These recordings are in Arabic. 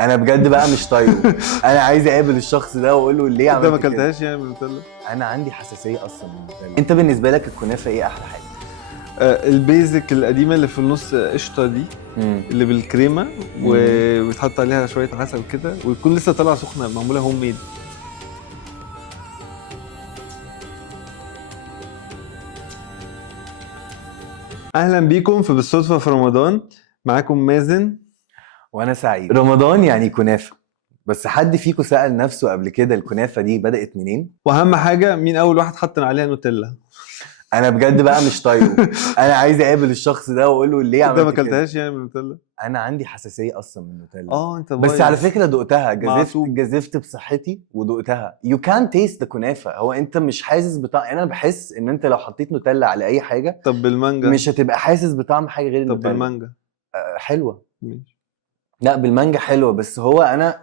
انا بجد بقى مش طايقه. انا عايز اقابل الشخص ده واقول له ليه انت ما عملت كده. اكلتهاش يعني من النوتيلا؟ انا عندي حساسيه اصلا من النوتيلا. انت بالنسبه لك الكنافه ايه احلى حاجه؟ البيزك القديمه اللي في النص قشطه دي، اللي بالكريمه وبيتحط عليها شويه عسل كده ويكون لسه طالعه سخنه معموله هوم ميد. اهلا بيكم في بالصدفه في رمضان. معاكم مازن وانا سعيد. رمضان يعني كنافه، بس حد فيكم سأل نفسه قبل كده الكنافه دي بدأت منين؟ واهم حاجه مين اول واحد حط عليها نوتيلا؟ انا بجد بقى مش طايقه. انا عايز اقابل الشخص ده واقول له ليه انت ما عملت كده. اكلتهاش يعني من النوتيلا؟ انا عندي حساسيه اصلا من النوتيلا. انت بس على فكره دقتها، معصوب. جازفت بصحتي ودقتها. يو كان تيست كنافه. هو انت مش حاسس بطعم. انا بحس ان انت لو حطيت نوتيلا على اي حاجه طب بالمانجا؟ مش هتبقى حاسس بطعم حاجه غير طب النوتيلا. بالمانجا؟ حلوه. ماشي. لا بالمانجا حلوه، بس هو انا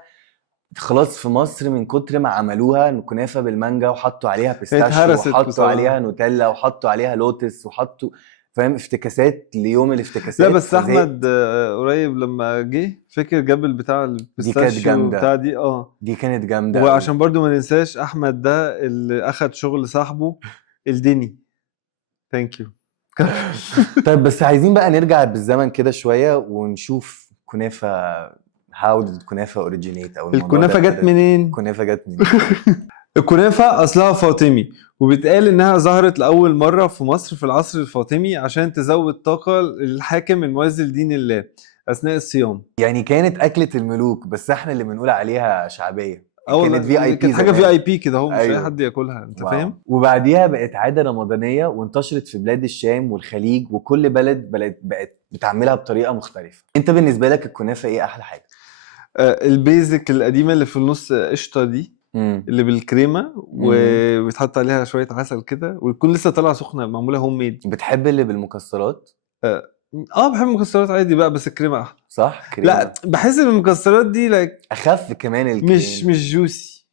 خلاص في مصر من كتر ما عملوها الكنافه بالمانجا وحطوا عليها بيستاشيو اتهرست وحطوا بصراحة. عليها نوتيلا وحطوا عليها لوتس وحطوا، فاهم، افتكاسات ليوم الافتكاسات. لا بس فزهقت. احمد قريب لما جه فاكر جاب البتاع دي كانت البيستاشيو بتاع جامده. دي دي كانت جامده قوي. وعشان برضو ما ننساش احمد ده اللي اخد شغل صاحبه الدني. ثانك يو. طيب بس عايزين بقى نرجع بالزمن كده شويه ونشوف كنافه. هاو دid الكنافه اوريجينيت او الموضوع الكنافه ده جت منين؟ الكنافه جت منين؟ الكنافه اصلها فاطمي، وبيتقال انها ظهرت لاول مره في مصر في العصر الفاطمي عشان تزود طاقه للحاكم الموازي لدين الله اثناء الصيام. يعني كانت اكله الملوك، بس احنا اللي بنقول عليها شعبيه. كانت في اي بي كانت حاجه زمان. في اي بي كده، هو مش اي أيوه. حد ياكلها، انت واو. فاهم. وبعديها بقت عاده رمضانيه وانتشرت في بلاد الشام والخليج، وكل بلد بقت بتعملها بطريقه مختلفه. انت بالنسبه لك الكنافه ايه احلى حاجه؟ البيزك القديمه اللي في النص قشطه دي، اللي بالكريمه وبيتحط عليها شويه عسل كده ويكون لسه طالعه سخنه معموله هوم ميد. بتحب اللي بالمكسرات؟ بحب المكسرات عادي بقى، بس الكريمه احلى. صح، كريمه. لا بحس ان المكسرات دي اخف كمان الكريم. مش جوسي.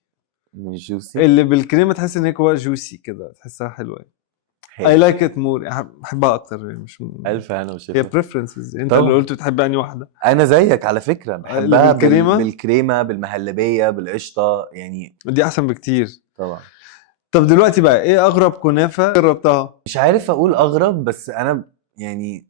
مش جوسي. اللي بالكريمه تحس ان هي جواها جوسي كده، تحسها حلوه يعني. اي لايك ات مور، بحبها اكتر يعني. مش الف هنا وشفا. هي بريفرنسز، انت طبعا. اللي قلت بتحب انهي واحده. انا زيك على فكره، بحبها بالكريمة؟ بالكريمه، بالمهلبيه، بالقشطه يعني. دي احسن بكتير طبعا. طب دلوقتي بقى ايه اغرب كنافه جربتها؟ مش عارف اقول اغرب، بس انا يعني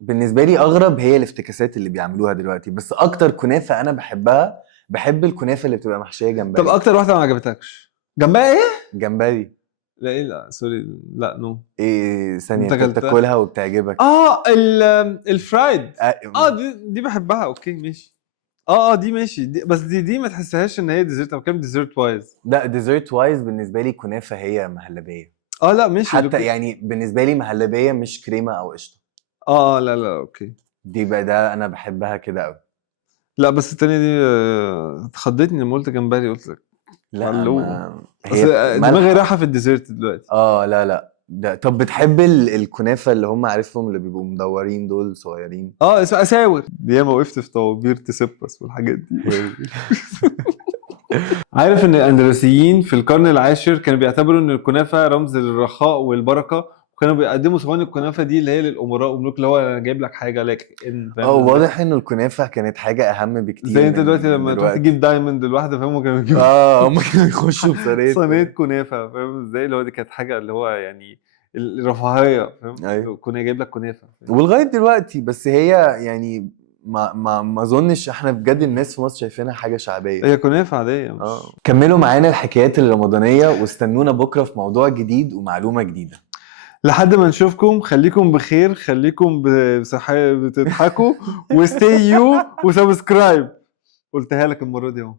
بالنسبه لي اغرب هي الافتكاسات اللي بيعملوها دلوقتي. بس اكتر كنافه انا بحبها، بحب الكنافه اللي بتبقى محشيه جمبري. طب اكتر واحده ما عجبتكش جنبها ايه؟ جمبري. لا ايه، لا سوري، لا نو. ايه ثانيه، انت انت اكلتها؟ بتاكلها وبتعجبك؟ الفرايد. آه. دي بحبها، اوكي ماشي. دي ماشي، بس دي ما تحسهاش ان هي ديزرت. انا بتكلم ديزرت وايز. لا ديزرت وايز بالنسبه لي كنافه هي مهلبيه. لا ماشي حتى يعني بالنسبه لي مهلبيه مش كريمه او قشطه. لا اوكي. دي بقى ده انا بحبها كده قوي. لا بس التانية دي اتخضيتني لما قلت جمبري، قلت لك لا هلو. ما بس هي دماغي رايحه في الديزرت دلوقتي. لا ده. طب بتحب الكنافه اللي هم عارفهم اللي بيبقوا مدورين دول صغيرين؟ اسمها اساور. دي ياما وقفت في طوابير تسبس والحاجات دي. عارف ان الاندلسيين في القرن العاشر كانوا بيعتبروا ان الكنافه رمز للرخاء والبركه، وكانوا بيقدموا صواني الكنافه دي اللي هي للامراء والملوك، اللي هو انا جايب لك حاجه لك واضح ان الكنافه كانت حاجه اهم بكتير. زي انت دلوقتي لما تروح تجيب دايموند الواحده، فاهم، كانوا بيجيبوا هم كانوا يخشوا صينيه كنافه، فاهم ازاي؟ اللي هو دي كانت حاجه اللي هو يعني الرفاهيه، فاهم. ايوه. كنا جايب لك كنافه ولغايه دلوقتي، بس هي يعني ما اظنش احنا بجد الناس في مصر شايفينها حاجه شعبيه. هي كنافه عاديه مش... كملوا معانا الحكايات الرمضانيه واستنونا بكره في موضوع جديد ومعلومه جديده. لحد ما نشوفكم، خليكم بخير، خليكم بتضحكوا وستي يو وسبسكرايب. قلتها لك المره دي اهو.